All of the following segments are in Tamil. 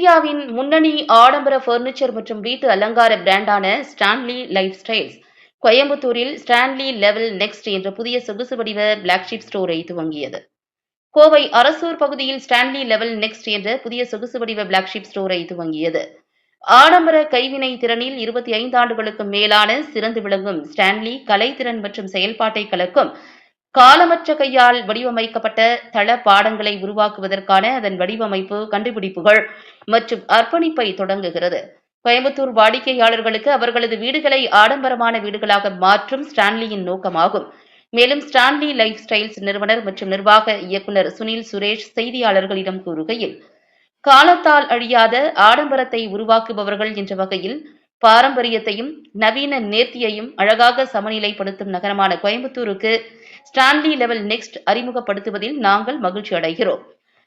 இந்தியாவின் முன்னணி ஆடம்பர பர்னிச்சர் மற்றும் வீட்டு அலங்கார பிராண்டான ஸ்டான்லி லைஃப் ஸ்டைல்ஸ் கோயம்புத்தூரில் ஸ்டான்லி லெவல் நெக்ஸ்ட் என்ற புதிய சொகுசு வடிவ பிளாக்ஷிப் ஸ்டோரை துவங்கியது. கோவை அரசூர் பகுதியில் ஸ்டான்லி லெவல் நெக்ஸ்ட் என்ற புதிய சொகுசு வடிவ பிளாக்ஷிப் ஸ்டோரை துவங்கியது. ஆடம்பர கைவினை திறனில் இருபத்தி ஐந்து ஆண்டுகளுக்கு மேலான சிறந்து விளங்கும் ஸ்டான்லி கலைத்திறன் மற்றும் செயல்பாட்டை கலக்கும் காலமற்ற கையால் வடிவமைக்கப்பட்ட தள பாடங்களை உருவாக்குவதற்கான அதன் வடிவமைப்பு கண்டுபிடிப்புகள் மற்றும் அர்ப்பணிப்பை தொடங்குகிறது. கோயம்புத்தூர் வாடிக்கையாளர்களுக்கு அவர்களது வீடுகளை ஆடம்பரமான வீடுகளாக மாற்றும் ஸ்டான்லியின் நோக்கமாகும். மேலும் ஸ்டான்லி லைஃப் ஸ்டைல்ஸ் நிறுவனர் மற்றும் நிர்வாக இயக்குனர் சுனில் சுரேஷ் செய்தியாளர்களிடம் கூறுகையில் காலத்தால் அழியாத ஆடம்பரத்தை உருவாக்குபவர்கள் என்ற வகையில் பாரம்பரியத்தையும் நவீன நேர்த்தியையும் அழகாக சமநிலைப்படுத்தும் நகரமான கோயம்புத்தூருக்கு ஸ்டான்லி லெவல் நெக்ஸ்ட் அறிமுகப்படுத்துவதில் நாங்கள் மகிழ்ச்சி அடைகிறோம்.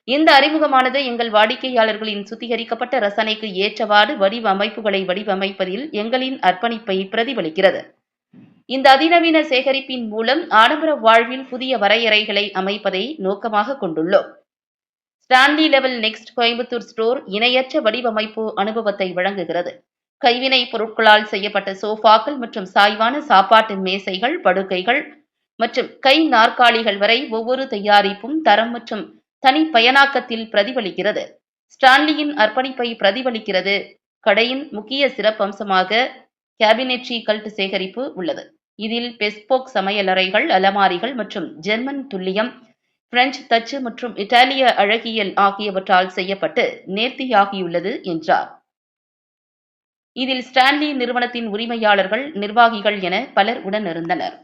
இந்த அறிமுகமானது எங்கள் வாடிக்கையாளர்களின் சுத்திகரிக்கப்பட்ட ரசனைக்கு ஏற்றவாறு வடிவமைப்புகளை வடிவமைப்பதில் எங்களின் அர்ப்பணிப்பை பிரதிபலிக்கிறது. இந்த அதிநவீன சேகரிப்பின் மூலம் ஆடம்பர வாழ்வில் புதிய வரையறைகளை அமைப்பதை நோக்கமாக கொண்டுள்ளோம். Stanley level next Coimbatore store இணையற்ற வடிவமைப்பு அனுபவத்தை வழங்குகிறது. கைவினை பொருட்களால் செய்யப்பட்ட சோஃபாக்கள் மற்றும் சாய்வான சாப்பாட்டு மேசைகள் படுக்கைகள் மற்றும் கை நாற்காலிகள் வரை ஒவ்வொரு தயாரிப்பும் தரம் மற்றும் தனி பயனாக்கத்தில் பிரதிபலிக்கிறது. ஸ்டான்லியின் அர்ப்பணிப்பை பிரதிபலிக்கிறது. கடையின் முக்கிய சிறப்பம்சமாக கேபினெட்ரி கல்ட் சேகரிப்பு உள்ளது. இதில் பெஸ்போக் சமையலறைகள் அலமாரிகள் மற்றும் ஜெர்மன் துல்லியம் பிரெஞ்சு தச்சு மற்றும் இத்தாலிய அழகியல் ஆகியவற்றால் செய்யப்பட்டு நேர்த்தியாகியுள்ளது என்றார். இதில் ஸ்டான்லி நிறுவனத்தின் உரிமையாளர்கள் நிர்வாகிகள் என பலர் உடனிருந்தனர்.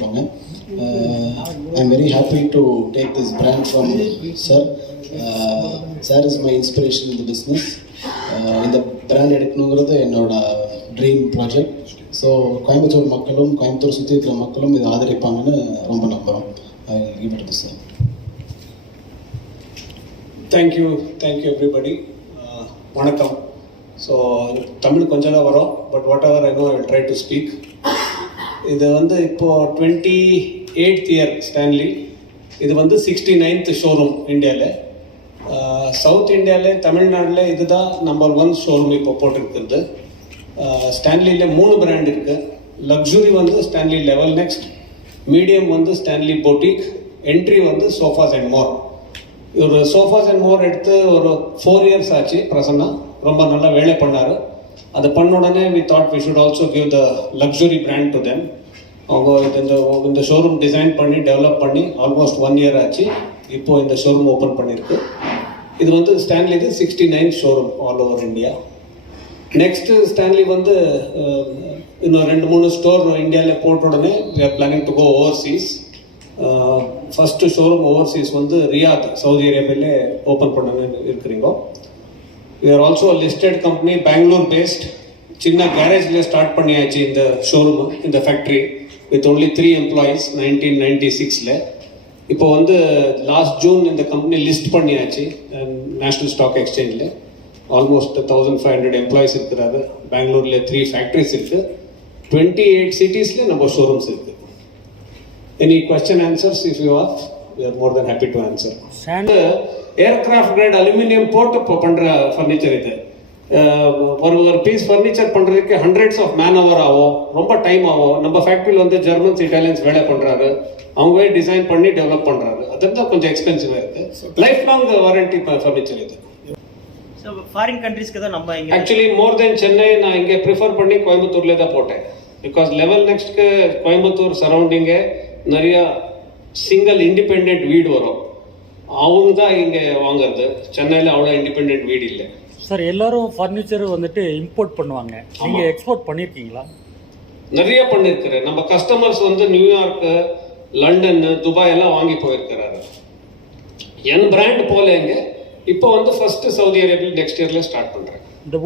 தான் I am very happy to take this brand from sir sir is my inspiration இந்த பிஸ்னஸ் இந்த பிராண்ட் எடுக்கணுங்கிறது என்னோட ட்ரீம் ப்ராஜெக்ட் ஸோ கோயம்புத்தூர் மக்களும் கோயம்புத்தூர் சுற்றி இருக்கிற மக்களும் இதை ஆதரிப்பாங்கன்னு ரொம்ப நம்புகிறோம் I sir thank you thank you everybody வணக்கம். ஸோ தமிழ் கொஞ்சம் தான் வரும் but whatever I know I try to speak இது வந்து இப்போது டுவெண்ட்டி எயிட் இயர் ஸ்டான்லி இது வந்து சிக்ஸ்டி நைன்த் ஷோரூம் இந்தியாவில் சவுத் இந்தியாவில் தமிழ்நாட்டில் இதுதான் நம்பர் ஒன் ஷோரூம் இப்போ போட்டிருக்கிறது. ஸ்டான்லியில் மூணு பிராண்ட் இருக்குது லக்ஸுரி வந்து ஸ்டான்லி லெவல் நெக்ஸ்ட் மீடியம் வந்து ஸ்டான்லி போட்டிக் என்ட்ரி வந்து சோஃபாஸ் அண்ட் மோர் இவர் சோஃபாஸ் அண்ட் மோர் எடுத்து ஒரு ஃபோர் இயர்ஸ் ஆச்சு பிரசன்னா. ரொம்ப நல்லா வேலை பண்ணார். அதை பண்ண உடனே we thought we should also give the luxury brand to them அவங்க இது இந்த இந்த ஷோரூம் டிசைன் பண்ணி டெவலப் பண்ணி ஆல்மோஸ்ட் ஒன் இயர் ஆச்சு. இப்போது இந்த ஷோரூம் ஓப்பன் பண்ணியிருக்கு இது வந்து ஸ்டான்லிது sixty nine showroom all over India next Stanley வந்து um, இன்னும் ரெண்டு மூணு ஸ்டோர் இந்தியாவில் போட்ட உடனே we are planning to go overseas first showroom overseas வந்து ரியாத் சவுதி அரேபியாவில் ஓப்பன் பண்ணணும்னு இருக்கிறீங்க. We are also listed company Bangalore based சின்ன கேரேஜில் ஸ்டார்ட் பண்ணியாச்சு இந்த ஷோரூம் இந்த factory with only three employees nineteen ninety சிக்ஸில் இப்போ வந்து லாஸ்ட் ஜூன் இந்த கம்பெனி லிஸ்ட் பண்ணியாச்சு நேஷ்னல் ஸ்டாக் எக்ஸ்சேஞ்சில் almost thousand five hundred employees இருக்கிறாரு. பெங்களூரில் த்ரீ ஃபேக்ட்ரிஸ் இருக்குது டுவெண்ட்டி எயிட் சிட்டிஸில் நம்ம ஷோரூம்ஸ் இருக்குது any question answers if you are we are more than happy to answer Sand- aircraft grade aluminium போட்டு பண்ணுற ஃபர்னிச்சர் இது. ஒரு ஒரு பீஸ் ஃபர்னிச்சர் பண்ணுறதுக்கு ஹண்ட்ரட்ஸ் ஆஃப் மேன் ஹவர் ஆகும் ரொம்ப டைம் ஆகும் நம்ம ஃபேக்ட்ரியில் வந்து ஜெர்மன்ஸ் இட்டாலியன்ஸ் வேலை பண்ணுறாரு அவங்களே டிசைன் பண்ணி டெவலப் பண்ணுறாரு அதுதான் கொஞ்சம் எக்ஸ்பென்சிவாக இருக்குது லைஃப் லாங் வாரண்டி ஃபர்னிச்சர் இது. ஃபாரின் கண்ட்ரீஸ்க்கு தான் நம்ம இங்கே ஆக்சுவலி மோர் தென் சென்னை நான் இங்கே ப்ரிஃபர் பண்ணி கோயம்புத்தூர்லேயே தான் போட்டேன். பிகாஸ் லெவல் நெக்ஸ்ட்க்கு கோயம்புத்தூர் சரௌண்டிங்கே நிறைய சிங்கிள் இண்டிபெண்ட் வீடு வரும். அவங்க தான் இங்கே வாங்குறது. சென்னையில் அவ்வளோ இண்டிபெண்ட் வீடு இல்லை. சார் எல்லாரும் ஃபர்னிச்சர் வந்துட்டு இம்போர்ட் பண்ணுவாங்க. நீங்க எக்ஸ்போர்ட் பண்ணிருக்கீங்களா? நிறைய பண்ணியிருக்கிறேன் நம்ம கஸ்டமர்ஸ் வந்து நியூயார்க்கு லண்டன் துபாய் எல்லாம் வாங்கி போயிருக்கிறாரு. என் பிராண்ட் போல இங்க. இப்போ வந்து ஃபர்ஸ்ட் சவுதி அரேபியா நெக்ஸ்ட் இயர்ல ஸ்டார்ட் பண்றேன். இந்த